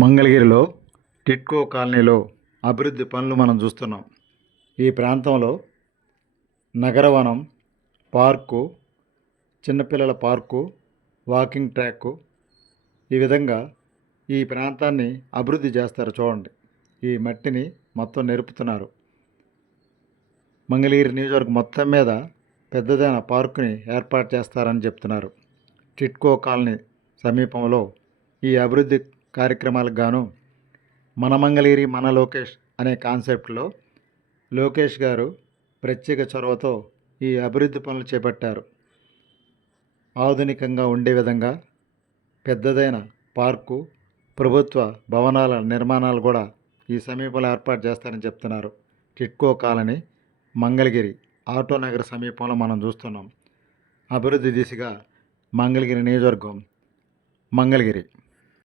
మంగళగిరిలో టిట్కో కాలనీలో అభివృద్ధి పనులు మనం చూస్తున్నాం. ఈ ప్రాంతంలో నగరవనం, పార్కు, చిన్నపిల్లల పార్కు, వాకింగ్ ట్రాక్, ఈ విధంగా ఈ ప్రాంతాన్ని అభివృద్ధి చేస్తారు. చూడండి, ఈ మట్టిని మొత్తం నిరుపుతున్నారు. మంగళగిరి నియోజకవర్గం మొత్తం మీద పెద్దదైన పార్కుని ఏర్పాటు చేస్తారని చెప్తున్నారు. టిట్కో కాలనీ సమీపంలో ఈ అభివృద్ధి కార్యక్రమాలకు గాను మన మంగళగిరి మన లోకేష్ అనే కాన్సెప్ట్లో లోకేష్ గారు ప్రత్యేక చొరవతో ఈ అభివృద్ధి పనులు చేపట్టారు. ఆధునికంగా ఉండే విధంగా పెద్దదైన పార్కు, ప్రభుత్వ భవనాల నిర్మాణాలు కూడా ఈ సమీపంలో ఏర్పాటు చేస్తారని చెప్తున్నారు. టిట్కో కాలనీ మంగళగిరి ఆటోనగర్ సమీపంలో మనం చూస్తున్నాం. అభివృద్ధి దిశగా మంగళగిరి నియోజకవర్గం మంగళగిరి.